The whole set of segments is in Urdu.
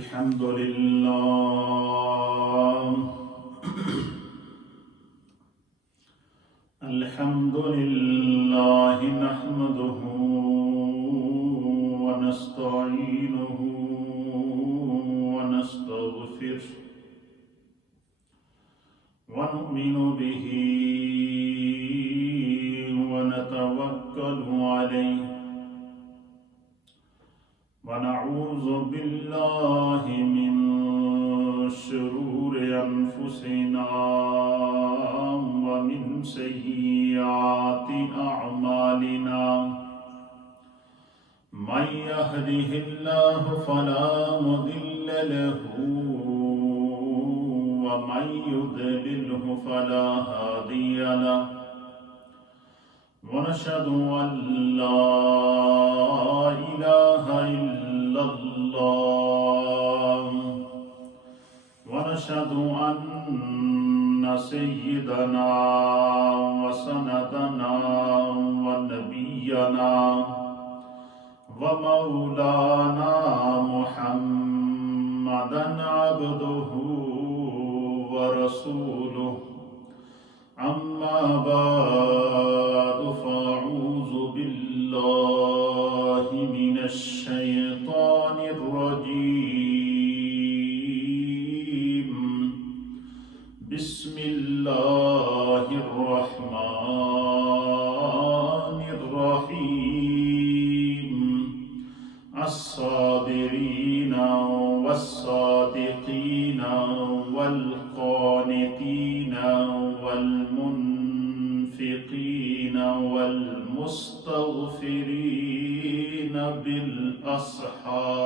الحمد لله الحمد لله نحمده ونستعينه ونستغفره ونؤمن به ونتوكل عليه ونعوذ بالله من شرور أنفسنا ومن سيئات أعمالنا من يهده الله فلا مضل له ومن يضلله فلا هادي له ونشهد أن لا إله إلا الله ونشهد أن سيدنا وسندنا ونبينا ومولانا محمدا عبده ورسوله أما بعد فأعوذ بالله من الشيطان الرجيم بسم الله الرحمن الرحيم الصابرين والصادقين والقانتين والمنفقين والمستغفرين بالأسحار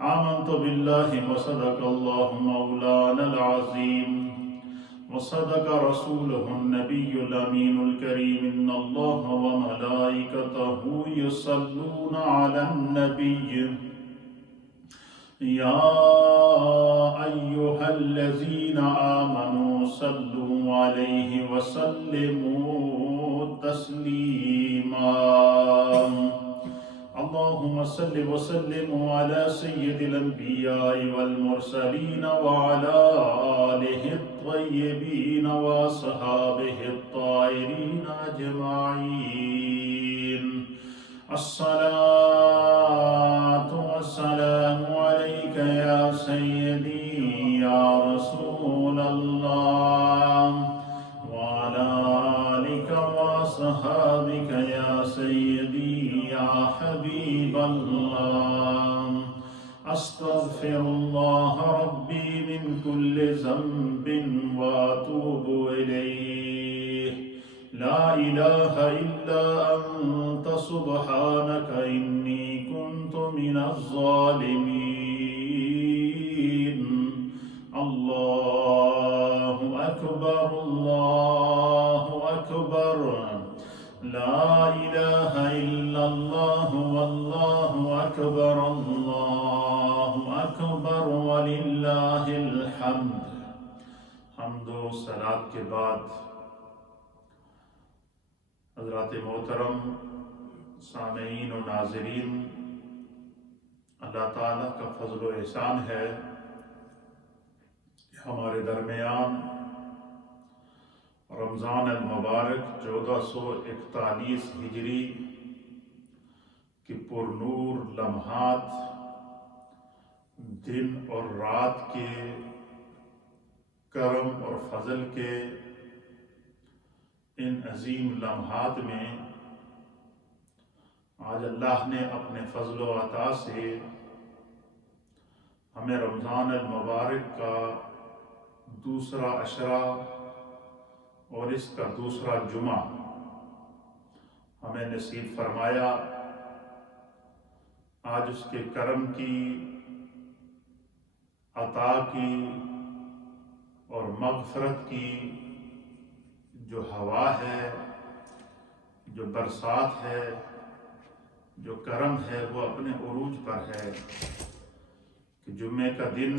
آمنت بالله وصدق الله مولانا العظيم وصدق رسوله النبي الأمين الكريم إن الله وملائكته يصلون على النبي يا أيها الذين آمنوا صلوا عليه وسلموا تسليما اللهم صل وسلم على سيد الأنبياء والمرسلين وعلى آله الطيبين وأصحابه الطاهرين أجمعين الصلاة والسلام عليك يا سيدي يا رسول الله وعلى آلك وأصحابك يا سيدي يا حبيب الله أستغفر الله ربي من كل ذنب وأتوب إليه لا إله إلا أنت سبحانك إني كنت من الظالمين الله أكبر الله أكبر لا إله إلا الله والله أكبر الله أكبر ولله الحمد حمد و صلاة کے بعد حضرات محترم سامعین و ناظرین، اللہ تعالیٰ کا فضل و احسان ہے کہ ہمارے درمیان رمضان المبارک 1441 ہجری کی پرنور لمحات، دن اور رات کے کرم اور فضل کے ان عظیم لمحات میں آج اللہ نے اپنے فضل و عطا سے ہمیں رمضان المبارک کا دوسرا عشرہ اور اس کا دوسرا جمعہ ہمیں نصیب فرمایا۔ آج اس کے کرم کی، عطا کی اور مغفرت کی جو ہوا ہے، جو برسات ہے، جو کرم ہے، وہ اپنے عروج پر ہے کہ جمعے کا دن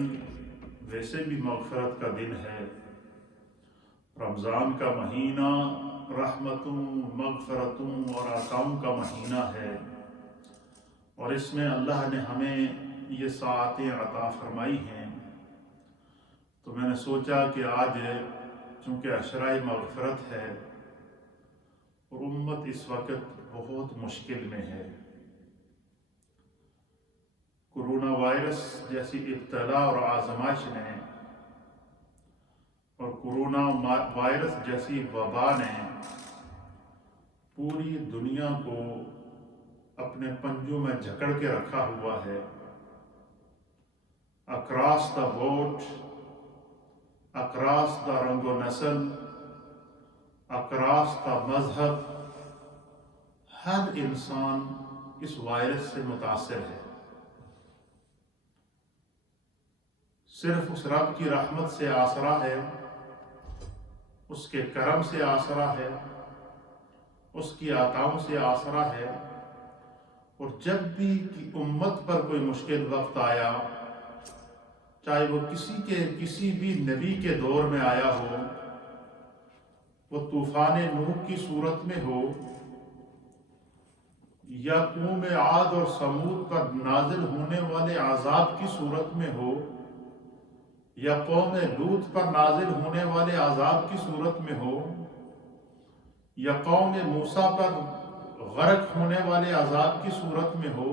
ویسے بھی مغفرت کا دن ہے، رمضان کا مہینہ رحمتوں، مغفرتوں اور عطاؤں کا مہینہ ہے، اور اس میں اللہ نے ہمیں یہ ساعتیں عطا فرمائی ہیں، تو میں نے سوچا کہ آج چونکہ عشرۂ مغفرت ہے اور امت اس وقت بہت مشکل میں ہے، کورونا وائرس جیسی ابتلا اور آزمائش نے اور کورونا وائرس جیسی وبا نے پوری دنیا کو اپنے پنجوں میں جکڑ کے رکھا ہوا ہے۔ Across the vote, across the رنگ و نسل، اکراس دا مذہب، ہر انسان اس وائرس سے متاثر ہے۔ صرف اس رب کی رحمت سے آسرا ہے، اس کے کرم سے آسرا ہے، اس کی عطاؤں سے آسرا ہے، اور جب بھی امت پر کوئی مشکل وقت آیا، چاہے وہ کسی بھی نبی کے دور میں آیا ہو، وہ طوفان نوح کی صورت میں ہو یا قوم عاد اور ثمود پر نازل ہونے والے عذاب کی صورت میں ہو یا قوم لوط پر نازل ہونے والے عذاب کی صورت میں ہو یا قوم موسیٰ پر غرق ہونے والے عذاب کی صورت میں ہو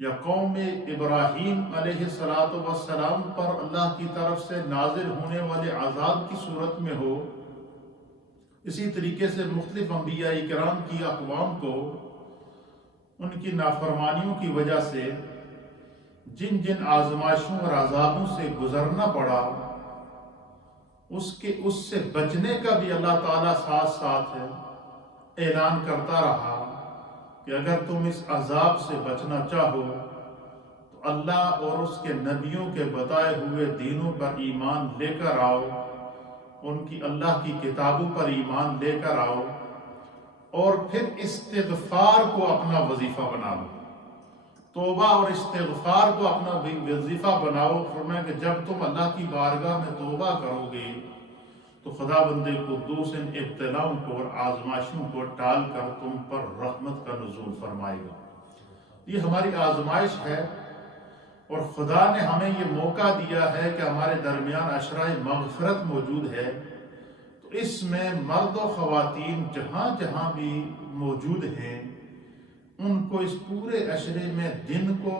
یا قوم ابراہیم علیہ السلام پر اللہ کی طرف سے نازل ہونے والے عذاب کی صورت میں ہو، اسی طریقے سے مختلف انبیاء کرام کی اقوام کو ان کی نافرمانیوں کی وجہ سے جن جن آزمائشوں اور عذابوں سے گزرنا پڑا، اس سے بچنے کا بھی اللہ تعالیٰ ساتھ ساتھ اعلان کرتا رہا کہ اگر تم اس عذاب سے بچنا چاہو تو اللہ اور اس کے نبیوں کے بتائے ہوئے دینوں پر ایمان لے کر آؤ، ان کی اللہ کی کتابوں پر ایمان لے کر آؤ، اور پھر استغفار کو اپنا وظیفہ بناؤ، توبہ اور استغفار کو اپنا وظیفہ بناؤ۔ فرمایا کہ جب تم اللہ کی بارگاہ میں توبہ کرو گے تو خدا بندے قدوس ان ابتلاؤں کو اور آزمائشوں کو ٹال کر تم پر رحمت کا نزول فرمائے گا۔ یہ ہماری آزمائش ہے، اور خدا نے ہمیں یہ موقع دیا ہے کہ ہمارے درمیان عشرۂ مغفرت موجود ہے، تو اس میں مرد و خواتین جہاں جہاں بھی موجود ہیں ان کو اس پورے عشرے میں دن کو،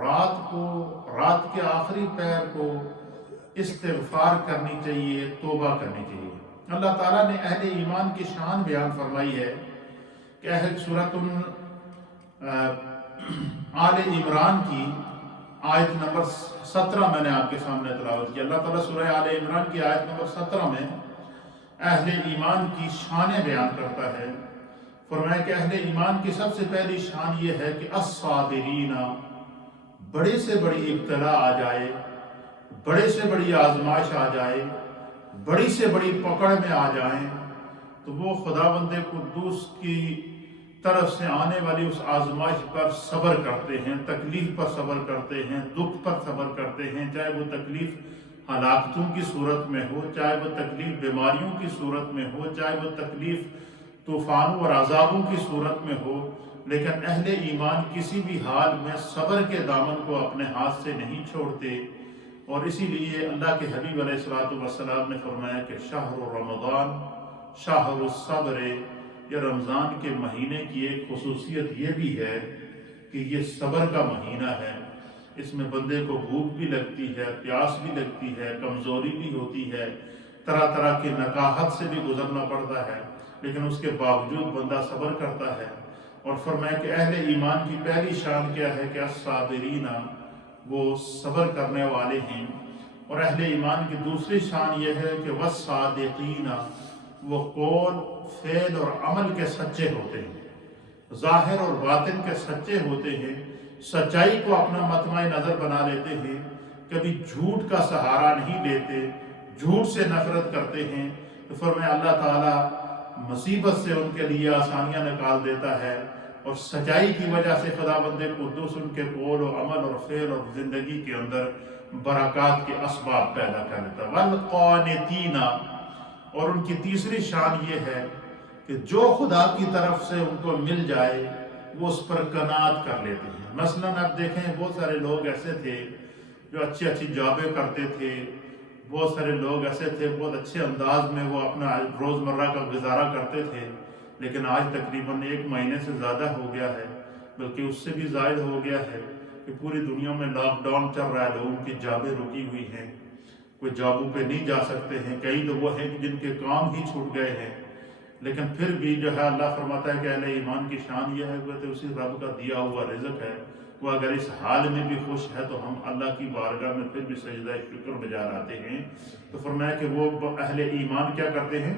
رات کے آخری پہر کو استغفار کرنی چاہیے، توبہ کرنی چاہیے۔ اللہ تعالیٰ نے اہل ایمان کی شان بیان فرمائی ہے کہ سورۃ آل عمران کی آیت نمبر 17 میں نے آپ کے سامنے تلاوت کی۔ اللہ تعالیٰ سورہ آل عمران کی آیت نمبر 17 میں اہل ایمان کی شانیں بیان کرتا ہے۔ فرمایا کہ اہل ایمان کی سب سے پہلی شان یہ ہے کہ الصابرین، بڑے سے بڑی ابتلا آ جائے، بڑے سے بڑی آزمائش آ جائے، بڑی سے بڑی پکڑ میں آ جائیں، تو وہ خداوند قدوس کی طرف سے آنے والی اس آزمائش پر صبر کرتے ہیں، تکلیف پر صبر کرتے ہیں، دکھ پر صبر کرتے ہیں، چاہے وہ تکلیف ہلاکتوں کی صورت میں ہو، چاہے وہ تکلیف بیماریوں کی صورت میں ہو، چاہے وہ تکلیف طوفانوں اور عذابوں کی صورت میں ہو، لیکن اہل ایمان کسی بھی حال میں صبر کے دامن کو اپنے ہاتھ سے نہیں چھوڑتے۔ اور اسی لیے اللہ کے حبیب علیہ السلام نے فرمایا کہ شہر رمضان شہر الصبر، یہ رمضان کے مہینے کی ایک خصوصیت یہ بھی ہے کہ یہ صبر کا مہینہ ہے۔ اس میں بندے کو بھوک بھی لگتی ہے، پیاس بھی لگتی ہے، کمزوری بھی ہوتی ہے، طرح طرح کی نکاہت سے بھی گزرنا پڑتا ہے، لیکن اس کے باوجود بندہ صبر کرتا ہے۔ اور فرمایا کہ اہل ایمان کی پہلی شان کیا ہے کہ الصابرین، وہ صبر کرنے والے ہیں۔ اور اہل ایمان کی دوسری شان یہ ہے کہ والصادقین، وہ قول، فعل اور عمل کے سچے ہوتے ہیں، ظاہر اور باطن کے سچے ہوتے ہیں، سچائی کو اپنا مطمع نظر بنا لیتے ہیں، کبھی جھوٹ کا سہارا نہیں لیتے، جھوٹ سے نفرت کرتے ہیں۔ تو فرمایا اللہ تعالیٰ مصیبت سے ان کے لیے آسانیاں نکال دیتا ہے، اور سچائی کی وجہ سے خداوند قدوس ان کے قول و عمل اور فعل اور زندگی کے اندر برکات کے اسباب پیدا کر دیتا ہے۔ والقانتین، اور ان کی تیسری شان یہ ہے کہ جو خدا کی طرف سے ان کو مل جائے وہ اس پر قناعت کر لیتے ہیں۔ مثلاً اب دیکھیں بہت سارے لوگ ایسے تھے جو اچھی اچھی جابیں کرتے تھے، بہت سارے لوگ ایسے تھے بہت اچھے انداز میں وہ اپنا روزمرہ کا گزارا کرتے تھے، لیکن آج تقریباً 1 مہینے سے زیادہ ہو گیا ہے، بلکہ اس سے بھی زائد ہو گیا ہے کہ پوری دنیا میں لاک ڈاؤن چل رہا ہے، لوگوں کی جابیں رکی ہوئی ہیں، کوئی جابوں پہ نہیں جا سکتے ہیں، کئی تو وہ ہیں جن کے کام ہی چھوٹ گئے ہیں، لیکن پھر بھی جو ہے اللہ فرماتا ہے کہ اہل ایمان کی شان یہ ہے کہ اسی رب کا دیا ہوا رزق ہے، وہ اگر اس حال میں بھی خوش ہے تو ہم اللہ کی بارگاہ میں پھر بھی سجدہ شکر بجا لاتے ہیں۔ تو فرمایا کہ وہ اہل ایمان کیا کرتے ہیں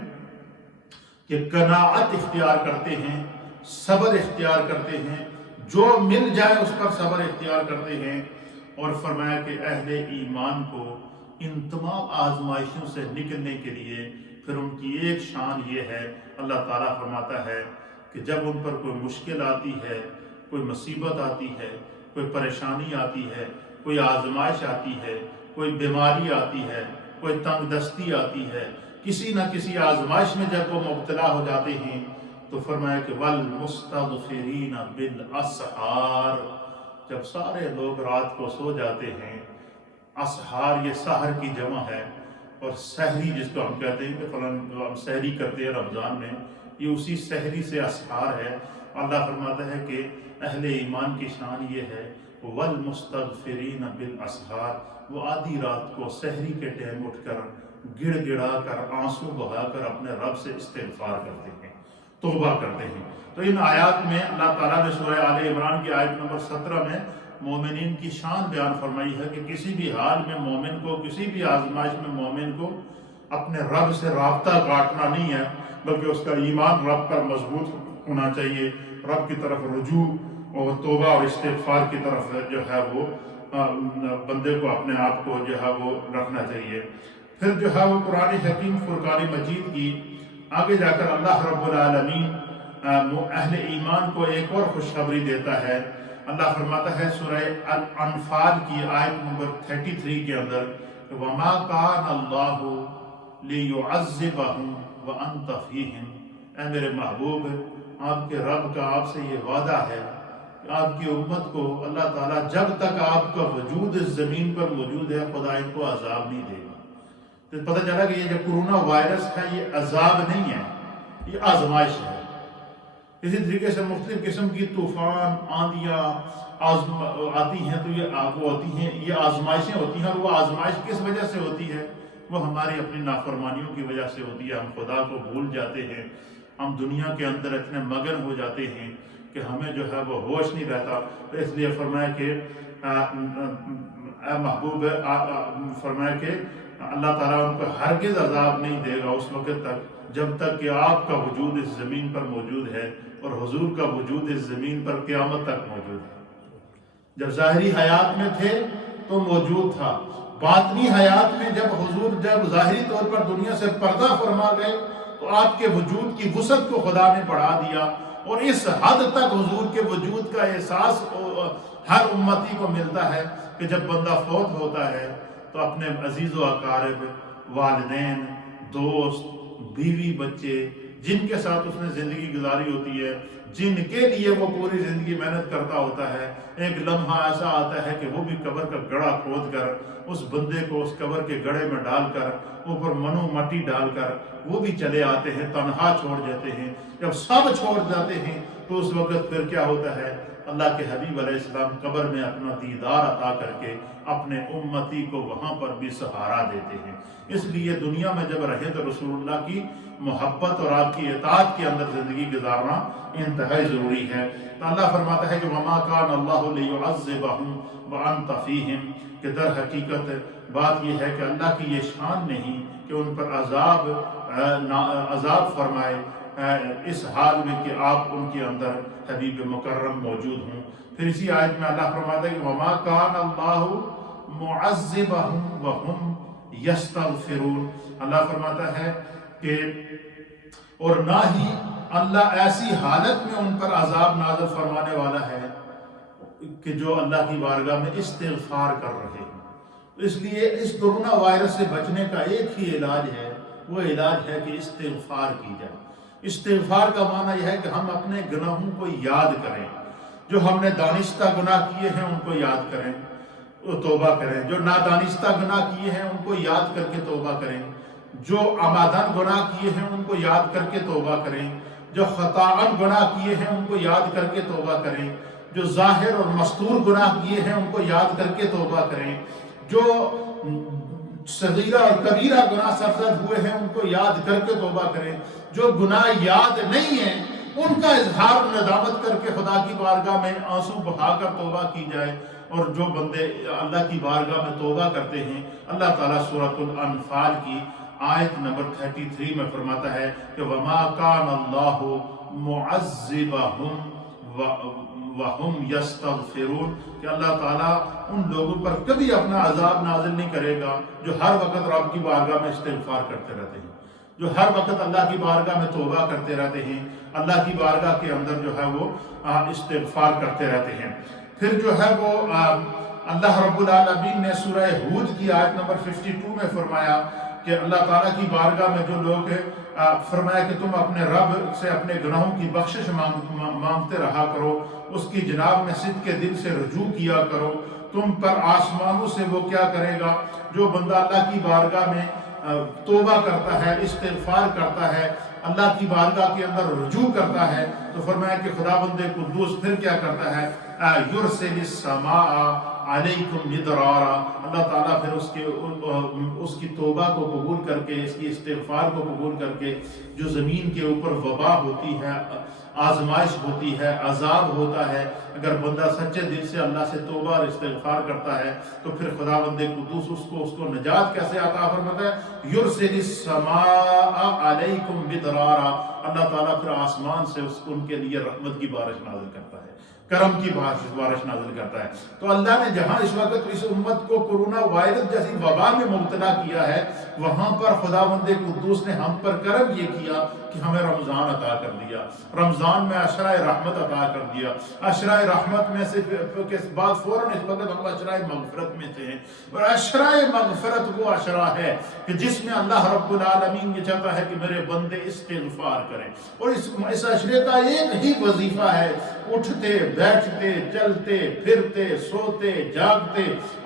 کہ قناعت اختیار کرتے ہیں، صبر اختیار کرتے ہیں، جو مل جائے اس پر صبر اختیار کرتے ہیں، اور فرمایا کہ اہل ایمان کو ان تمام آزمائشوں سے نکلنے کے لیے پھر ان کی ایک شان یہ ہے، اللہ تعالیٰ فرماتا ہے کہ جب ان پر کوئی مشکل آتی ہے، کوئی مصیبت آتی ہے، کوئی پریشانی آتی ہے، کوئی آزمائش آتی ہے، کوئی بیماری آتی ہے، کوئی تنگ دستی آتی ہے، کسی نہ کسی آزمائش میں جب وہ مبتلا ہو جاتے ہیں تو فرمایا کہ وَالْمُسْتَغْفِرِينَ بِالْأَسْحَارِ، جب سارے لوگ رات کو سو جاتے ہیں، اسحار یہ سحر کی جمع ہے، اور سحری جس کو ہم کہتے ہیں کہ ہم سحری کرتے ہیں رمضان میں، یہ اسی سحری سے اسحار ہے۔ اللہ فرماتا ہے کہ اہل ایمان کی شان یہ ہے وَالْمُسْتَغْفِرِينَ بِالْأَسْحَارِ، وہ آدھی رات کو سحری کے ٹائم اٹھ کر گڑ گڑا کر آنسو بہا کر اپنے رب سے استغفار کرتے ہیں، توبہ کرتے ہیں۔ تو ان آیات میں اللہ تعالیٰ نے سورہ آل عمران کی آیت نمبر 17 میں مومنین کی شان بیان فرمائی ہے کہ کسی بھی حال میں مومن کو، کسی بھی آزمائش میں مومن کو اپنے رب سے رابطہ کاٹنا نہیں ہے، بلکہ اس کا ایمان رب پر مضبوط ہونا چاہیے، رب کی طرف رجوع اور توبہ اور استغفار کی طرف جو ہے وہ بندے کو اپنے آپ کو جو ہے وہ رکھنا چاہیے۔ پھر جو ہے وہ قرآن حکیم فرقان مجید کی آگے جا کر اللہ رب العالمین اہل ایمان کو ایک اور خوشخبری دیتا ہے۔ اللہ فرماتا ہے سورہ الانفال کی آیت نمبر 33 کے اندر وَمَا كَانَ اللَّهُ لِيُعَذِّبَهُمْ وَأَنْتَ فِيهِمْ، اے میرے محبوب آپ کے رب کا آپ سے یہ وعدہ ہے کہ آپ کی امت کو اللہ تعالیٰ جب تک آپ کا وجود اس زمین پر موجود ہے خدا ان کو عذاب نہیں دے گا۔ تو پتہ چلا کہ یہ جو کرونا وائرس ہے یہ عذاب نہیں ہے، یہ آزمائش ہے۔ اسی طریقے سے مختلف قسم کی طوفان آندیاں آتی ہیں تو یہ ہوتی ہیں، یہ آزمائشیں ہوتی ہیں، اور وہ آزمائش کس وجہ سے ہوتی ہے؟ وہ ہماری اپنی نافرمانیوں کی وجہ سے ہوتی ہے۔ ہم خدا کو بھول جاتے ہیں، ہم دنیا کے اندر اتنے مگن ہو جاتے ہیں کہ ہمیں جو ہے وہ ہوش نہیں رہتا۔ تو اس لیے فرمایا کہ اے محبوب، فرمایا کہ اللہ تعالیٰ ان کو ہرگز عذاب نہیں دے گا اس وقت تک جب تک کہ آپ کا وجود اس زمین پر موجود ہے، اور حضور کا وجود اس زمین پر قیامت تک موجود ہے۔ جب ظاہری حیات میں تھے تو موجود تھا، باطنی حیات میں جب حضور ظاہری طور پر دنیا سے پردہ فرما گئے تو آپ کے وجود کی وسعت کو خدا نے بڑھا دیا، اور اس حد تک حضور کے وجود کا احساس ہر امتی کو ملتا ہے کہ جب بندہ فوت ہوتا ہے تو اپنے عزیز و اقارب، والدین، دوست، بیوی، بچے، جن کے ساتھ اس نے زندگی گزاری ہوتی ہے، جن کے لیے وہ پوری زندگی محنت کرتا ہوتا ہے، ایک لمحہ ایسا آتا ہے کہ وہ بھی قبر کا گڑھا کھود کر اس بندے کو اس قبر کے گڑھے میں ڈال کر اوپر منو مٹی ڈال کر وہ بھی چلے آتے ہیں، تنہا چھوڑ جاتے ہیں۔ جب سب چھوڑ جاتے ہیں تو اس وقت پھر کیا ہوتا ہے؟ اللہ کے حبیب علیہ السلام قبر میں اپنا دیدار عطا کر کے اپنے امتی کو وہاں پر بھی سہارا دیتے ہیں۔ اس لیے دنیا میں جب رہیں تو رسول اللہ کی محبت اور آپ کی اطاعت کے اندر زندگی گزارنا انتہائی ضروری ہے۔ تو اللہ فرماتا ہے کہ وَمَا كَانَ اللَّهُ لِيُعَذِّبَهُمْ وَأَنْتَ فِيهِمْ، کہ در حقیقت بات یہ ہے کہ اللہ کی یہ شان نہیں کہ ان پر عذاب فرمائے اس حال میں کہ آپ ان کے اندر حبیب مکرم موجود ہوں۔ پھر اسی آیت میں اللہ فرماتا ہے کہ وَمَا كَانَ اللَّهُ مُعَذِّبَهُمْ وَهُمْ يَسْتَغْفِرُونَ، اللہ فرماتا ہے کہ اور نہ ہی اللہ ایسی حالت میں ان پر عذاب نازل فرمانے والا ہے کہ جو اللہ کی بارگاہ میں استغفار کر رہے ہیں۔ اس لیے اس کرونا وائرس سے بچنے کا ایک ہی علاج ہے، وہ علاج ہے کہ استغفار کی جائے۔ استغفار کا معنی یہ ہے کہ ہم اپنے گناہوں کو یاد کریں، جو ہم نے دانستہ گناہ کیے ہیں ان کو یاد کریں، وہ توبہ کریں، جو نادانستہ گناہ کیے ہیں ان کو یاد کر کے توبہ کریں، جو عمدن گناہ کیے ہیں ان کو یاد کر کے توبہ کریں، جو خطاً گناہ کیے ہیں ان کو یاد کر کے توبہ کریں، جو ظاہر اور مستور گناہ کیے ہیں ان کو یاد کر کے توبہ کریں، جو صغیرہ اور کبیرہ گناہ سرزد ہوئے ہیں ان کو یاد کر کے توبہ کریں، جو گناہ یاد نہیں ہیں ان کا اظہار ندامت کر کے خدا کی بارگاہ میں آنسو بہا کر توبہ کی جائے۔ اور جو بندے اللہ کی بارگاہ میں توبہ کرتے ہیں، اللہ تعالیٰ سورۃ الانفال کی آیت نمبر 33 میں فرماتا ہے کہ وَمَا كَانَ اللَّهُ مُعَذِّبَهُمْ وَهُمْ يَسْتَغْفِرُونَ کہ اللہ تعالیٰ ان لوگوں پر کبھی اپنا عذاب نازل نہیں کرے گا جو ہر وقت رب کی بارگاہ میں استغفار کرتے رہتے ہیں، جو ہر وقت اللہ کی بارگاہ میں توبہ کرتے رہتے ہیں، اللہ کی بارگاہ کے اندر جو ہے وہ استغفار کرتے رہتے ہیں۔ پھر جو ہے وہ اللہ رب العالمین نے سورہ ہود کی آیت نمبر 52 میں فرمایا کہ اللہ تعالیٰ کی بارگاہ میں جو لوگ فرمایا کہ تم اپنے رب سے اپنے گناہوں کی بخشش مانگتے رہا کرو، اس کی جناب میں صدق کے دل سے رجوع کیا کرو، تم پر آسمانوں سے وہ کیا کرے گا؟ جو بندہ اللہ کی بارگاہ میں توبہ کرتا ہے، استغفار کرتا ہے، اللہ کی بارگاہ کے اندر رجوع کرتا ہے، تو فرمایا کہ خداوند قدوس پھر کیا کرتا ہے؟ یرسل السماء علیکم مدرارا، اللہ تعالیٰ پھر اس کی توبہ کو قبول کر کے، اس کی استغفار کو قبول کر کے، جو زمین کے اوپر وبا ہوتی ہے، آزمائش ہوتی ہے، عذاب ہوتا ہے، اگر بندہ سچے دل سے اللہ سے توبہ اور استغفار کرتا ہے تو پھر خداوند قدوس اس کو نجات کیسے عطا فرماتا ہے؟ یرسل السماء علیکم مدرارا، اللہ تعالیٰ پھر آسمان سے ان کے لیے رحمت کی بارش نازل کرتا ہے، کرم کی بارش نازل کرتا ہے۔ تو اللہ نے جہاں اس وقت اس امت کو کورونا وائرس جیسی وبا میں مبتلا کیا ہے، وہاں پر خداوند قدوس نے ہم پر کرم یہ کیا کہ ہمیں رمضان عطا کر دیا، رمضان میں عشرہ رحمت عطا کر دیا، عشرہ رحمت میں سے کے بعد فوراً اس وقت ہم عشرہ مغفرت میں تھے، اور عشرہ مغفرت وہ عشرہ ہے کہ جس میں اللہ رب العالمین یہ چاہتا ہے کہ میرے بندے استغفار کریں، اور اس عشرے کا ایک ہی وظیفہ ہے، اٹھتے بیٹھتے چلتے پھرتے سوتے جاگتے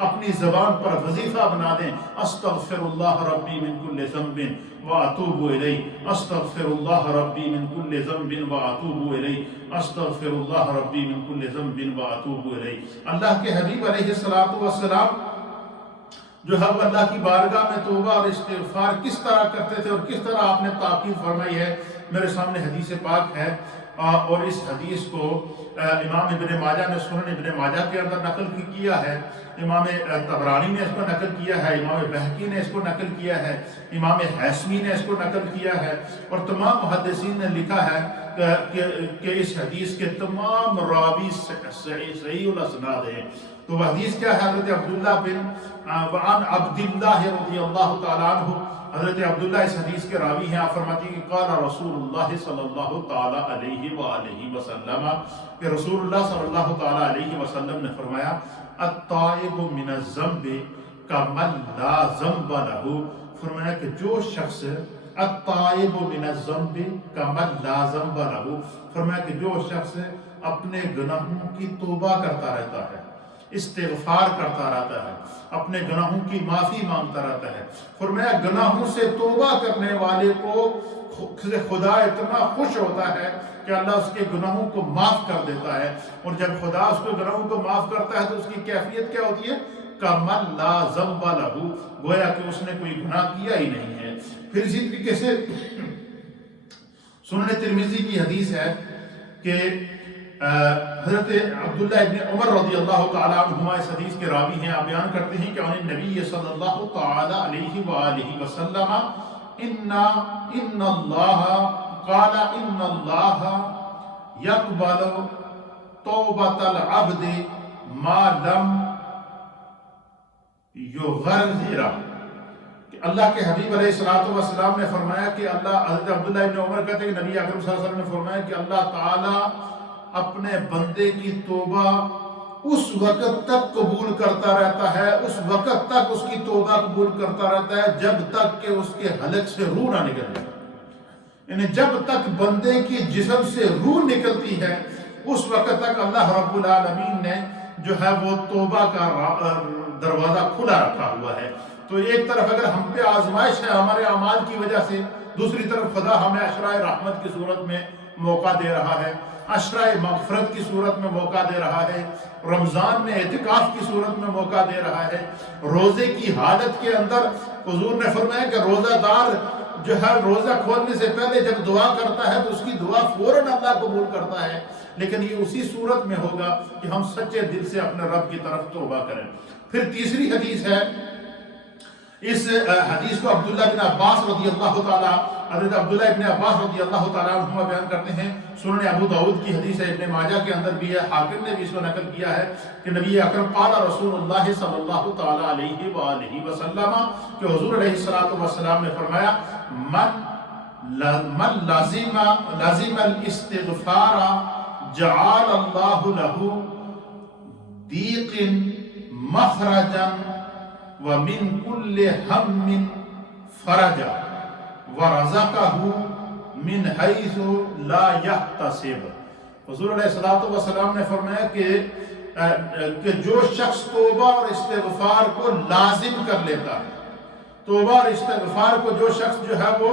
اپنی زبان پر وظیفہ بنا دیں، استغفر اللہ ربی من کل ذنب واتوب الیہ، استغفر اللہ ربی من کل ذنب واتوب الیہ، استغفر اللہ ربی من کل ذنب واتوب الیہ۔ اللہ کے حبیب علیہ السلام جو ہے وہ اللہ کی بارگاہ میں توبہ اور استغفار کس طرح کرتے تھے اور کس طرح آپ نے تاکید فرمائی ہے، میرے سامنے حدیث پاک ہے، اور اس حدیث کو امام ابن ماجہ نے سنن ابن ماجہ کے اندر نقل کیا ہے، امام طبرانی نے اس کو نقل کیا ہے، امام بہقی نے اس کو نقل کیا ہے، امام حیثمی نے اس کو نقل کیا ہے، اور تمام محدثین نے لکھا ہے کہ اس حدیث کے تمام راوی صحیح الاسناد ہیں۔ تو وہ حدیث کیا ہے؟ حضرت عبداللہ وعن عبداللہ رضی اللہ تعالیٰ عنہ، حضرت عبداللہ اس حدیث کے راوی ہیں، آپ فرماتی ہیں کہ قال رسول اللہ صلی اللہ تعالیٰ علیہ وآلہ وسلم، کہ رسول اللہ صلی اللہ تعالیٰ علیہ وسلم نے فرمایا التائب من الذنب کمن لا ذنب لہ، فرمایا کہ جو شخص التائب من الذنب کمن لا ذنب لہ، فرمایا کہ جو شخص اپنے گناہوں کی توبہ کرتا رہتا ہے، استغفار کرتا رہتا ہے، اپنے گناہوں کی معافی مانگتا رہتا ہے، فرمایا گناہوں سے توبہ کرنے والے کو خدا اتنا خوش ہوتا ہے کہ اللہ اس کے گناہوں کو معاف کر دیتا ہے، اور جب خدا اس کے گناہوں کو معاف کرتا ہے تو اس کی کیفیت کیا ہوتی ہے؟ کمن لا ذنب لہ، گویا کہ اس نے کوئی گناہ کیا ہی نہیں ہے۔ پھر اسی طریقے سے سنن ترمذی کی حدیث ہے کہ حضرت عبداللہ ابن عمر رضی اللہ تعالیٰ عنہما اس حدیث کے راوی ہیں، آپ بیان کرتے ہیں کہ عن النبی صلی اللہ تعالیٰ علیہ وآلہ وسلم ان اللہ قال ان اللہ یقبل توبۃ العبد ما لم یغرر، کہ اللہ کے حبیب علیہ السلام نے فرمایا کہ اللہ، حضرت عبداللہ ابن عمر کہتے ہیں کہ نبی اکرم صلی اللہ علیہ وسلم نے فرمایا کہ اللہ تعالیٰ اپنے بندے کی توبہ اس وقت تک قبول کرتا رہتا ہے، اس وقت تک اس کی توبہ قبول کرتا رہتا ہے جب تک کہ اس کے حلق سے روح نہ نکل جائے، یعنی جب تک بندے کی جسم سے روح نکلتی ہے اس وقت تک اللہ رب العالمین نے جو ہے وہ توبہ کا دروازہ کھلا رکھا ہوا ہے۔ تو ایک طرف اگر ہم پہ آزمائش ہے ہمارے اعمال کی وجہ سے، دوسری طرف خدا ہمیں عشرۂ رحمت کی صورت میں موقع دے رہا ہے، عشرۂ مغفرت کی صورت میں موقع دے رہا ہے، رمضان میں اعتکاف کی صورت میں موقع دے رہا ہے، روزے کی حالت کے اندر حضور نے فرمایا کہ روزہ دار جو ہے روزہ کھولنے سے پہلے جب دعا کرتا ہے تو اس کی دعا فوراً اللہ قبول کرتا ہے، لیکن یہ اسی صورت میں ہوگا کہ ہم سچے دل سے اپنے رب کی طرف توبہ کریں۔ پھر تیسری حدیث ہے، اس حدیث کو عبداللہ بن عباس رضی اللہ تعالیٰ حضرت عبداللہ ابن عباس رضی اللہ تعالیٰ عنہما بیان کرتے ہیں، سنن ابو داؤد کی حدیث ہے، ابن ماجہ کے اندر بھی ہے، حاکم نے بھی اس کو نقل کیا ہے کہ نبی اکرم قال رسول اللہ صلی اللہ تعالیٰ علیہ وآلہ وسلم کہ حضور علیہ السلام نے فرمایا من لازم الاستغفار جعل اللہ له ضیق مخرجا ومن كل هم فرجا ورزقه من حيث لا يحتسب۔ حضور علیہ السلام نے فرمایا کہ جو شخص توبہ اور استغفار کو لازم کر لیتا ہے، توبہ اور استغفار کو جو شخص جو ہے وہ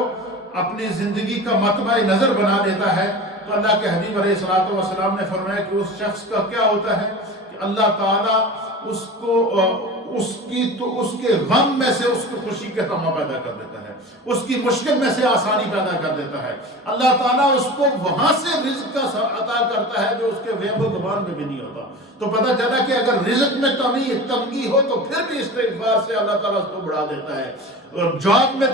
اپنی زندگی کا مطمع نظر بنا لیتا ہے، تو اللہ کے حبیب علیہ السلام نے فرمایا کہ اس شخص کا کیا ہوتا ہے کہ اللہ تعالیٰ اس کو اس کے غم میں سے اس کی خوشی کا تمہ پیدا کر دیتا ہے، اس کی مشکل میں سے آسانی پیدا کر دیتا ہے، اللہ تعالیٰ اس کو وہاں سے رزق کا عطا کرتا ہے جو اس کے وہم و گمان میں بھی نہیں ہوتا۔ تو پتہ چلا کہ اگر رزق میں تنگی ہو تو پھر بھی استغفار سے اللہ تعالیٰ اس کو بڑھا دیتا ہے، اور جاب میں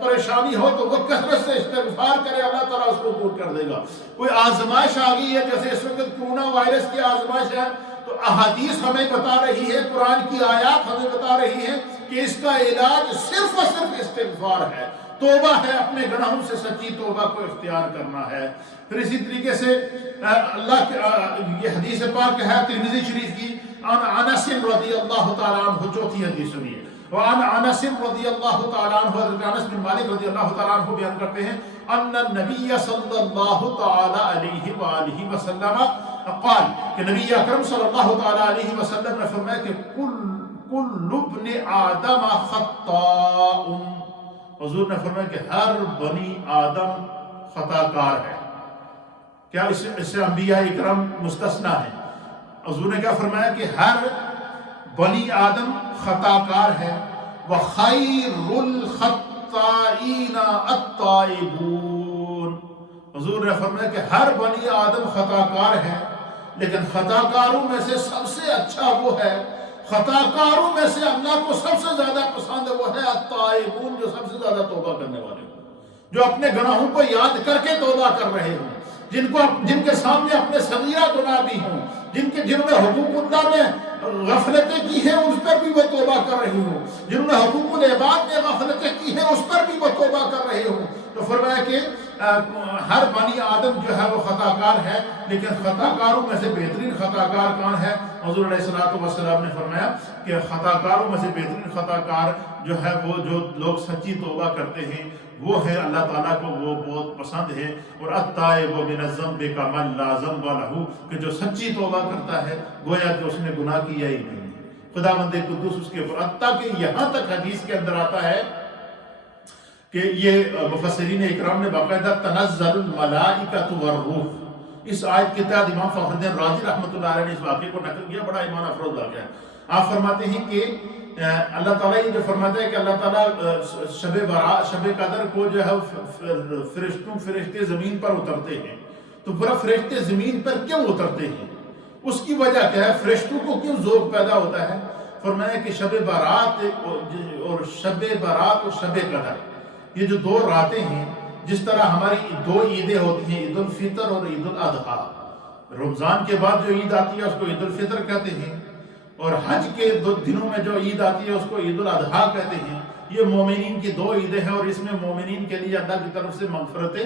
پریشانی ہو تو وہ کثرت سے استغفار کرے، اللہ تعالیٰ اس کو دور کر دے گا۔ کوئی آزمائش آ گئی ہے، جیسے اس وقت کورونا وائرس کی آزمائش ہے، تو احادیث ہمیں بتا رہی ہے، قرآن کی آیات ہمیں بتا رہی ہیں کہ اس کا علاج صرف اور صرف استغفار ہے، توبہ ہے، اپنے گناہوں سے سچی توبہ کو اختیار کرنا ہے۔ پھر اسی طریقے سے اللہ یہ حدیث پاک ہے ترمذی شریف کی، عن انس رضی اللہ تعالیٰ عنہ، چوتھی حدیث سنیے، وعن انس رضی اللہ تعالیٰ عنہ، حضرت انس بن مالک رضی اللہ تعالیٰ عنہ بیان کرتے ہیں، ان النبی صلی اللہ تعالیٰ علیہ وآلہ وسلم قال کہ نبی اکرم صلی اللہ تعالیٰ علیہ وسلم نے فرمایا کہ کل ابن آدم خطاء، حضور نے فرمایا کہ ہر بنی آدم خطا کار ہے۔ کیا اس سے انبیاء اکرام مستثنا ہیں؟ حضور نے کیا فرمایا کہ ہر بنی آدم خطا کار ہے، وخیر الخطائین التائبون، حضور نے فرمایا کہ ہر بنی آدم خطا کار ہے، لیکن خطا کاروں میں سے سب سے اچھا وہ ہے، خطا کاروں میں سے اللہ کو سب سے زیادہ پسند وہ ہے التائبون، جو سب سے زیادہ توبہ کرنے والے ہوں، جو اپنے گناہوں کو یاد کر کے توبہ کر رہے ہوں، جن کے سامنے اپنے صغیرہ گناہ بھی ہوں، جنہوں نے حقوق اللہ میں غفلتیں کی ہیں اس پر بھی وہ توبہ کر رہی ہوں، جنہوں نے حقوق العباد میں غفلتیں کی ہیں اس پر بھی وہ توبہ کر رہے ہوں۔ تو فرمایا کہ ہر بنی آدم جو ہے وہ خطا کار ہے، لیکن خطا کاروں میں سے بہترین خطا کار کون ہے؟ حضور علیہ السلام نے فرمایا کہ خطا کاروں میں سے بہترین خطا کار جو ہے وہ جو لوگ سچی توبہ کرتے ہیں وہ ہے اللہ تعالیٰ کو وہ بہت پسند ہے، اور التائب من الذنب کمن لا ذنب لہ، کہ جو سچی توبہ کرتا ہے گویا کہ اس نے گناہ کیا ہی نہیں، خداوند قدوس اس کے اوپر، حتیٰ کہ یہاں تک حدیث کے اندر آتا ہے کہ یہ مفسرین اکرام نے باقاعدہ تنزل الملائکۃ والروح، اس آیت کے تحت امام فخر الدین رازی رحمۃ اللہ علیہ نے اس واقعے کو نقل کیا، بڑا ایمان افروز واقعہ ہے۔ آپ فرماتے ہیں کہ اللہ تعالیٰ یہ جو فرماتا ہے کہ اللہ تعالیٰ شب قدر کو جو ہے فرشتے زمین پر اترتے ہیں، تو پورا فرشتے زمین پر کیوں اترتے ہیں؟ اس کی وجہ کیا ہے؟ فرشتوں کو کیوں ذوق پیدا ہوتا ہے؟ فرمایا کہ شب برات اور شب قدر، یہ جو دو راتیں ہیں، جس طرح ہماری دو عیدیں ہوتی ہیں، عید الفطر اور عید الاضحیٰ، رمضان کے بعد جو عید آتی ہے اس کو عید الفطر کہتے ہیں، اور حج کے دنوں میں جو عید آتی ہے اس کو عید الاضحیٰ کہتے ہیں۔ یہ مومنین کی دو عیدیں ہیں، اور اس میں مومنین کے لیے اللہ کی طرف سے مغفرت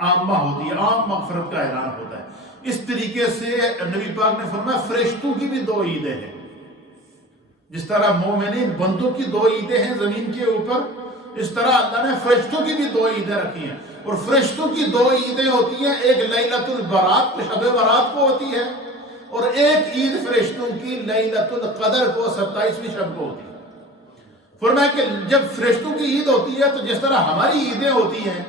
عامہ ہوتی ہے، عام مغفرت کا اعلان ہوتا ہے۔ اس طریقے سے نبی پاک نے فرمایا فرشتوں کی بھی دو عیدیں ہیں، جس طرح مومنین بندوں کی دو عیدیں ہیں زمین کے اوپر، اس طرح اللہ نے فرشتوں کی بھی 2 عیدیں رکھی ہیں، اور فرشتوں کی 2 عیدیں ہوتی ہیں، ایک لیلۃ البرات کو، شب برات کو ہوتی ہے، اور ایک عید فرشتوں کی لیلۃ القدر کو، 27ویں شب کو ہوتی ہے۔ فرمایا کہ جب فرشتوں کی عید ہوتی ہے تو جس طرح ہماری عیدیں ہوتی ہیں،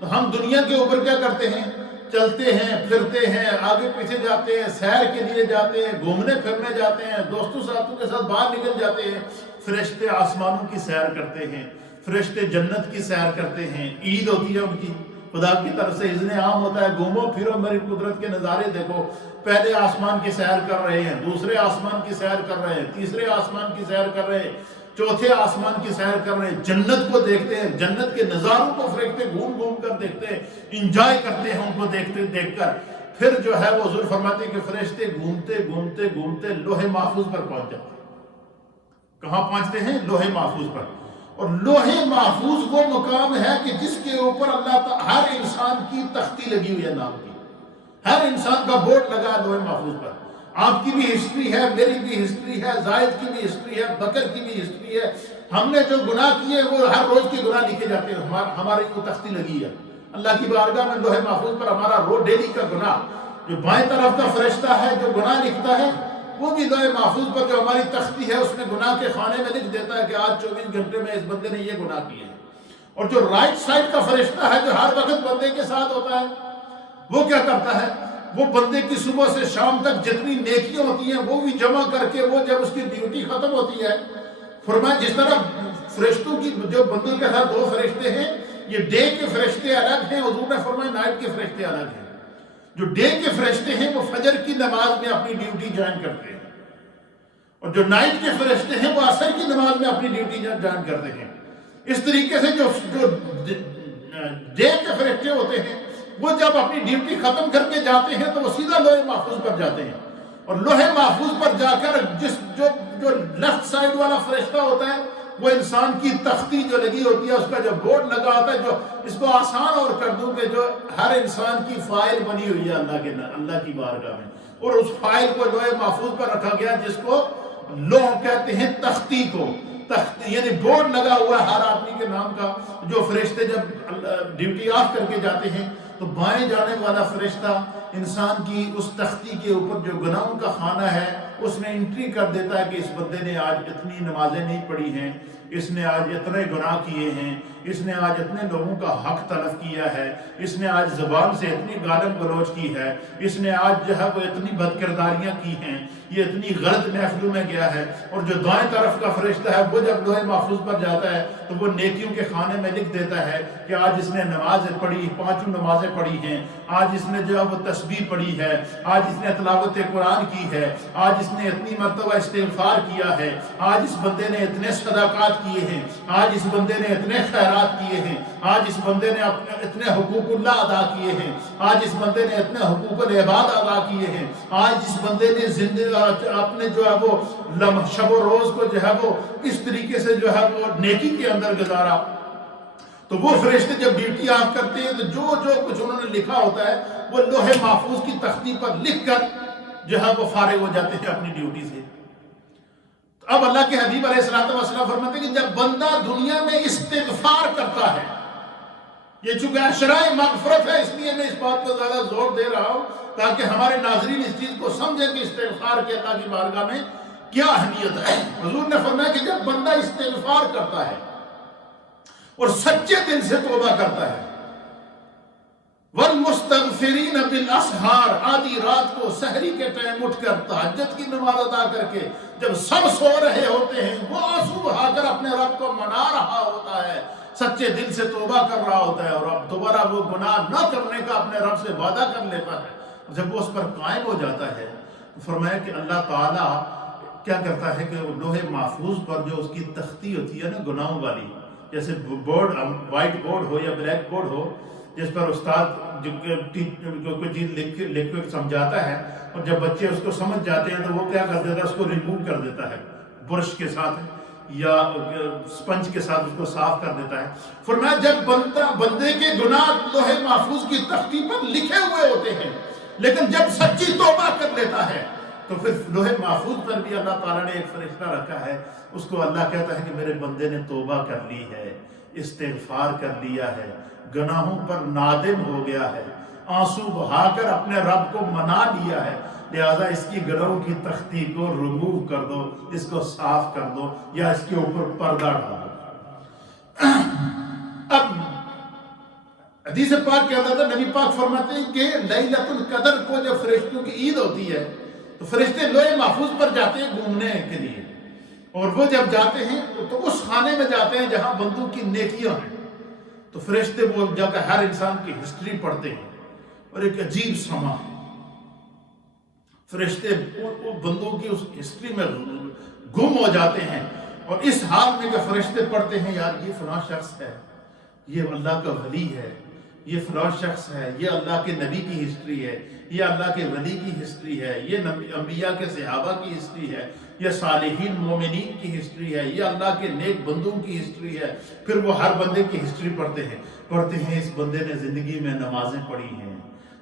تو ہم دنیا کے اوپر کیا کرتے ہیں؟ چلتے ہیں، پھرتے ہیں، آگے پیچھے جاتے ہیں، سیر کے لیے جاتے ہیں، گھومنے پھرنے جاتے ہیں، دوستوں ساتھوں کے ساتھ باہر نکل جاتے ہیں۔ فرشتے آسمانوں کی سیر کرتے ہیں، فرشتے جنت کی سیر کرتے ہیں، عید ہوتی ہے ان کی، خدا کی طرف سے اذن عام ہوتا ہے، گھومو پھرو میری قدرت کے نظارے دیکھو۔ پہلے آسمان کی سیر کر رہے ہیں، دوسرے آسمان کی سیر کر رہے ہیں، تیسرے آسمان کی سیر کر رہے ہیں، چوتھے آسمان کی سیر کر رہے ہیں، جنت کو دیکھتے ہیں، جنت کے نظاروں کو فرشتے گھوم گھوم کر دیکھتے ہیں، انجوائے کرتے ہیں ان کو دیکھ کر۔ پھر جو ہے وہ حضور فرماتے ہیں کہ فرشتے گھومتے گھومتے گھومتے لوح محفوظ پر پہنچ جاتے ہیں۔ کہاں پہنچتے ہیں؟ لوح محفوظ پر۔ اور لوح محفوظ وہ مقام ہے کہ جس کے اوپر اللہ تعالی ہر انسان کی تختی لگی ہوئی ہے، نام کی، ہر انسان کا بورڈ لگا ہے لوح محفوظ پر۔ آپ کی بھی ہسٹری ہے، میری بھی ہسٹری ہے، زائد کی بھی ہسٹری ہے، بکر کی بھی ہسٹری ہے۔ ہم نے جو گناہ کیے وہ ہر روز کے گناہ لکھے جاتے ہیں، ہماری کو تختی لگی ہے اللہ کی بارگاہ میں لوح محفوظ پر۔ ہمارا روز ڈیلی کا گناہ، جو بائیں طرف کا فرشتہ ہے جو گناہ لکھتا ہے، وہ بھی لوح محفوظ پر جو ہماری تختی ہے اس میں گناہ کے خانے میں لکھ دیتا ہے کہ آج 24 گھنٹے میں اس بندے نے یہ گناہ کیے ہیں۔ اور جو رائٹ سائڈ کا فرشتہ ہے جو ہر وقت بندے کے ساتھ ہوتا ہے، وہ کیا کرتا ہے؟ وہ بندے کی صبح سے شام تک جتنی نیکیاں ہوتی ہیں وہ بھی جمع کر کے، وہ جب اس کی ڈیوٹی ختم ہوتی ہے، فرمایا جس طرح فرشتوں کی جو بندوں کے ساتھ 2 فرشتے ہیں، یہ ڈے کے فرشتے الگ ہیں، حضور نے فرمایا نائٹ کے فرشتے الگ ہیں۔ جو ڈے کے فرشتے ہیں وہ فجر کی نماز میں اپنی ڈیوٹی جوائن کرتے ہیں، اور جو نائٹ کے فرشتے ہیں وہ عصر کی نماز میں اپنی ڈیوٹی جوائن کرتے ہیں۔ اس طریقے سے جو ڈے کے فرشتے ہوتے ہیں وہ جب اپنی ڈیوٹی ختم کر کے جاتے ہیں تو وہ سیدھا لوح محفوظ پر جاتے ہیں، اور لوح محفوظ پر جا کر جو لیفٹ سائڈ والا فرشتہ ہوتا ہے وہ انسان کی تختی جو لگی ہوتی ہے، اس کا جو بورڈ لگا ہوتا ہے، جو اس کو آسان اور کر دوں کہ جو ہر انسان کی فائل بنی ہوئی ہے اللہ کی بارگاہ میں، اور اس فائل کو لوح محفوظ پر رکھا گیا جس کو لوح کہتے ہیں، تختی کو، تختی یعنی بورڈ لگا ہوا ہے ہر آدمی کے نام کا۔ جو فرشتے جب ڈیوٹی آف کر کے جاتے ہیں تو بائیں جانے والا فرشتہ انسان کی اس تختی کے اوپر جو گناہوں کا خانہ ہے اس میں انٹری کر دیتا ہے کہ اس بندے نے آج اتنی نمازیں نہیں پڑھی ہیں، اس نے آج اتنے گناہ کیے ہیں، اس نے آج اتنے لوگوں کا حق تلف کیا ہے، اس نے آج زبان سے اتنی گالم گلوچ کی ہے، اس نے آج جو ہے وہ اتنی بد کرداریاں کی ہیں، یہ اتنی غلط محفلوں میں گیا ہے۔ اور جو دائیں طرف کا فرشتہ ہے وہ جب لوح محفوظ پر جاتا ہے تو وہ نیکیوں کے خانے میں لکھ دیتا ہے کہ آج اس نے نمازیں پڑھی، 5 نمازیں پڑھی ہیں، آج اس نے جو ہے وہ تسبیح پڑھی ہے، آج اس نے تلاوت قرآن کی ہے، آج اس نے اتنی مرتبہ استغفار کیا ہے، آج اس بندے نے اتنے صدقات کیے ہیں، آج اس بندے نے اتنے خیرات کیے ہیں، آج اس بندے نے اتنے حقوق اللہ ادا کیے ہیں، آج اس بندے نے اتنے حقوق العباد ادا کیے ہیں، آج اس بندے نے اپنے جو ہے وہ شب و روز کو جو ہے وہ اس طریقے سے جو ہے وہ نیکی کے اندر گزارا۔ تو وہ فرشتے جب ڈیوٹی آف کرتے ہیں تو جو کچھ انہوں نے لکھا ہوتا ہے وہ لوح محفوظ کی تختی پر لکھ کر جو ہے وہ فارغ ہو جاتے ہیں اپنی ڈیوٹی سے۔ اب اللہ کے حبیب علیہ الصلوۃ والسلام فرماتے ہیں کہ جب بندہ دنیا میں استغفار کرتا ہے، یہ چونکہ عشرۂ مغفرت ہے اس لیے میں اس بات کو زیادہ زور دے رہا ہوں تاکہ ہمارے ناظرین اس چیز کو سمجھیں کہ استغفار کے اللہ کی بارگاہ میں کیا اہمیت ہے۔ حضور نے فرمایا کہ جب بندہ استغفار کرتا ہے اور سچے دل سے توبہ کرتا ہے، والمستغفرین بالاسحار، آدھی رات کو سحری کے ٹائم اٹھ کر تہجد کی نماز ادا کر کے جب سب سو رہے ہوتے ہیں وہ آنسو بہا کر اپنے رب کو منا رہا ہوتا ہے، سچے دل سے توبہ کر رہا ہوتا ہے اور اب دوبارہ وہ گناہ نہ کرنے کا اپنے رب سے وعدہ کر لیتا ہے، جب وہ اس پر قائم ہو جاتا ہے تو فرمایا کہ اللہ تعالیٰ کیا کرتا ہے کہ لوح محفوظ پر جو اس کی تختی ہوتی ہے نا گناہوں والی، جیسے بورڈ وائٹ بورڈ ہو یا بلیک بورڈ ہو جس پر استاد کوئی چیز لکھ کے سمجھاتا ہے اور جب بچے اس کو سمجھ جاتے ہیں تو وہ کیا کر دیتا ہے، اس کو ریموو کر دیتا ہے برش کے ساتھ یا سپنج کے ساتھ اس کو صاف کر دیتا ہے۔ فرمایا جب بندے کے گناہ لوح محفوظ کی تختی پر لکھے ہوئے ہوتے ہیں لیکن جب سچی توبہ کر لیتا ہے تو پھر لوح محفوظ پر بھی اللہ تعالیٰ نے ایک فرشتہ رکھا ہے، اس کو اللہ کہتا ہے کہ میرے بندے نے توبہ کر لی ہے، استغفار کر لیا ہے، گناہوں پر نادم ہو گیا ہے، آنسو بہا کر اپنے رب کو منا لیا ہے، لہذا اس کی گناہوں کی تختی کو ریموو کر دو، اس کو صاف کر دو یا اس کے اوپر پردہ ڈالو۔ اب حدیث پاک کہتا تھا، نبی پاک فرماتے ہیں کہ لیلۃ القدر کو جب فرشتوں کی عید ہوتی ہے تو فرشتے لوح محفوظ پر جاتے ہیں گھومنے کے لیے، اور وہ جب جاتے ہیں تو اس خانے میں جاتے ہیں جہاں بندوں کی نیکیاں ہیں، تو فرشتے وہ جا کر ہر انسان کی ہسٹری پڑھتے ہیں، اور ایک عجیب سما ہے، فرشتے وہ بندوں کی اس ہسٹری میں گم ہو جاتے ہیں، اور اس حال میں کہ فرشتے پڑھتے ہیں یار یہ فلاں شخص ہے، یہ اللہ کا ولی ہے، یہ فلاں شخص ہے، یہ اللہ کے نبی کی ہسٹری ہے، یہ اللہ کے ولی کی ہسٹری ہے، یہ انبیاء کے صحابہ کی ہسٹری ہے، یہ صالحین مومنین کی ہسٹری ہے، یہ اللہ کے نیک بندوں کی ہسٹری ہے۔ پھر وہ ہر بندے کی ہسٹری پڑھتے ہیں، اس بندے نے زندگی میں نمازیں پڑھی ہیں،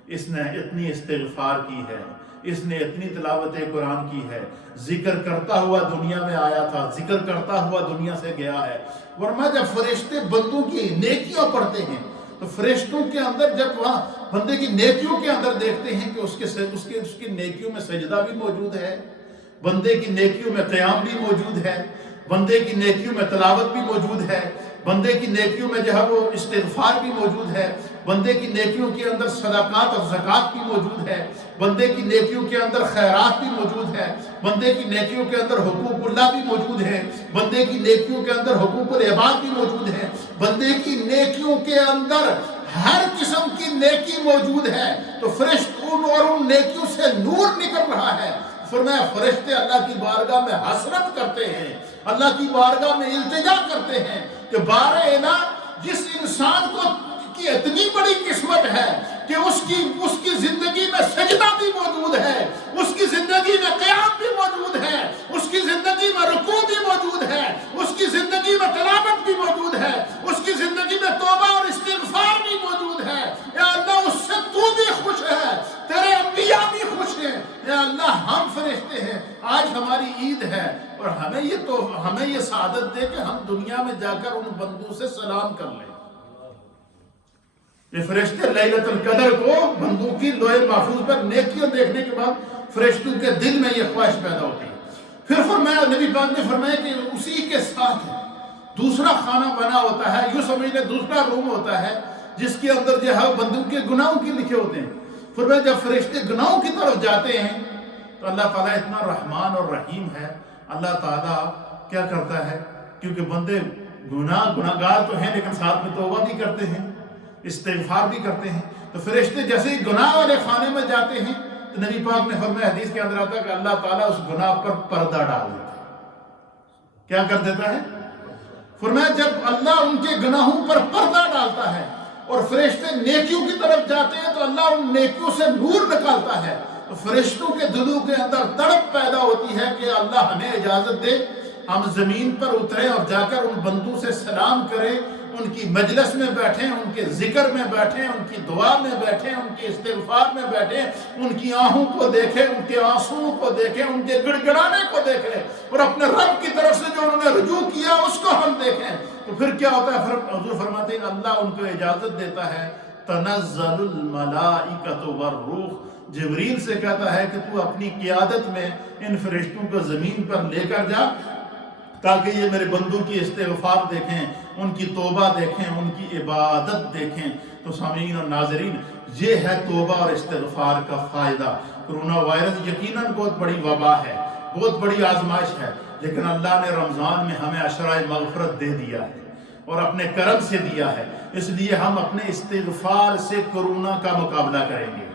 اس نے اتنی استغفار کی ہے، اس نے اتنی تلاوت قرآن کی ہے، ذکر کرتا ہوا دنیا میں آیا تھا، ذکر کرتا ہوا دنیا سے گیا ہے۔ ورنہ جب فرشتے بندوں کی نیکیاں پڑھتے ہیں تو فرشتوں کے اندر جب وہاں بندے کی نیکیوں کے اندر دیکھتے ہیں کہ اس کی نیکیوں میں سجدہ بھی موجود ہے، بندے کی نیکیوں میں قیام بھی موجود ہے، بندے کی نیکیوں میں تلاوت بھی موجود ہے، بندے کی نیکیوں میں جو ہے وہ استغفار بھی موجود ہے، بندے کی نیکیوں کے اندر صدقات اور زکوٰۃ بھی موجود ہے، بندے کی نیکیوں کے اندر خیرات بھی موجود ہے، بندے کی نیکیوں کے اندر حقوق اللہ بھی موجود ہے، بندے کی نیکیوں کے اندر حقوق العباد بھی موجود ہے، بندے کی نیکیوں کے اندر ہر قسم کی نیکی موجود ہے۔ تو فرشتوں اور ان نیکیوں سے نور نکل رہا ہے۔ فرمایا فرشتے اللہ کی بارگاہ میں حسرت کرتے ہیں، اللہ کی بارگاہ میں التجا کرتے ہیں کہ بار الہ جس انسان کو کی اتنی بڑی قسمت ہے کہ اس کی زندگی میں سجدہ بھی موجود ہے، اس کی زندگی میں قیام بھی موجود ہے، اس کی زندگی میں رکوع بھی موجود ہے، اس کی زندگی میں تلاوت بھی موجود ہے، اس کی زندگی میں توبہ اور استغفار بھی موجود ہے۔ یا اللہ اس سے تو بھی خوش ہے، تیرے انبیاء بھی خوش ہیں۔ یا اللہ ہم فرشتے ہیں، آج ہماری عید ہے، اور ہمیں یہ سعادت دے کہ ہم دنیا میں جا کر ان بندوں سے سلام کر لیں۔ یہ فرشتے لیلۃ القدر کو بندوں کی لوح محفوظ پر نیکیاں دیکھنے کے بعد فرشتوں کے دل میں یہ خواہش پیدا ہوتی ہے۔ پھر فرمایا نبی پاک نے فرمایا کہ اسی کے ساتھ دوسرا خانہ بنا ہوتا ہے، یوں سمجھنے دوسرا روم ہوتا ہے جس کے اندر جو ہے بندوں کے گناہوں کے لکھے ہوتے ہیں۔ فرمایا جب فرشتے گناہوں کی طرف جاتے ہیں تو اللہ تعالیٰ اتنا رحمان اور رحیم ہے، اللہ تعالیٰ کیا کرتا ہے، کیونکہ بندے گناہ گار تو ہیں لیکن ساتھ میں توبہ بھی کرتے ہیں، استغفار بھی کرتے ہیں، تو فرشتے جیسے ہی گناہ والے خانے میں جاتے ہیں تو نبی پاک نے فرمایا حدیث کے اندر آتا ہے کہ اللہ تعالیٰ اس گناہ پر پردہ ڈال دیتا ہے۔ کیا کر دیتا ہے؟ فرمایا جب اللہ ان کے گناہوں پر پردہ ڈالتا ہے اور فرشتے نیکیوں کی طرف جاتے ہیں تو اللہ ان نیکیوں سے نور نکالتا ہے، تو فرشتوں کے دلوں کے اندر تڑپ پیدا ہوتی ہے کہ اللہ ہمیں اجازت دے ہم زمین پر اتریں اور جا کر ان بندوں سے سلام کریں، ان کی مجلس میں بیٹھیں، ان کے ذکر میں بیٹھیں، ان کی دعا میں بیٹھیں، ان کی استغفار میں بیٹھیں، ان کی آہوں کو دیکھیں، ان کے آنسوؤں کو دیکھیں، ان کے گڑ گڑانے کو دیکھیں، اور اپنے رب کی طرف سے جو انہوں نے رجوع کیا اس کو ہم دیکھیں۔ تو پھر کیا ہوتا ہے؟ حضور فرماتے ہیں اللہ ان کو اجازت دیتا ہے، تنزل الملائکۃ والروح، جبریل سے کہتا ہے کہ تو اپنی قیادت میں ان فرشتوں کو زمین پر لے کر جا تاکہ یہ میرے بندوں کی استغفار دیکھیں، ان کی توبہ دیکھیں، ان کی عبادت دیکھیں۔ تو سامعین اور ناظرین، یہ ہے توبہ اور استغفار کا فائدہ۔ کرونا وائرس یقیناً بہت بڑی وبا ہے، بہت بڑی آزمائش ہے، لیکن اللہ نے رمضان میں ہمیں عشرۂ مغفرت دے دیا ہے اور اپنے کرم سے دیا ہے، اس لیے ہم اپنے استغفار سے کرونا کا مقابلہ کریں گے،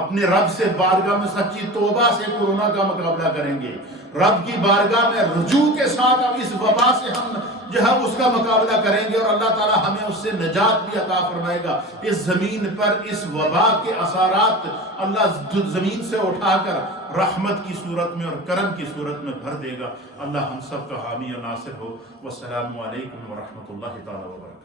اپنے رب سے بارگاہ میں سچی توبہ سے کرونا کا مقابلہ کریں گے، رب کی بارگاہ میں رجوع کے ساتھ اب اس وبا سے ہم جو ہے اس کا مقابلہ کریں گے، اور اللہ تعالیٰ ہمیں اس سے نجات بھی عطا فرمائے گا۔ اس زمین پر اس وبا کے اثرات اللہ زمین سے اٹھا کر رحمت کی صورت میں اور کرم کی صورت میں بھر دے گا۔ اللہ ہم سب کا حامی و ناصر ہو۔ والسلام علیکم ورحمۃ اللہ تعالیٰ وبرکاتہ۔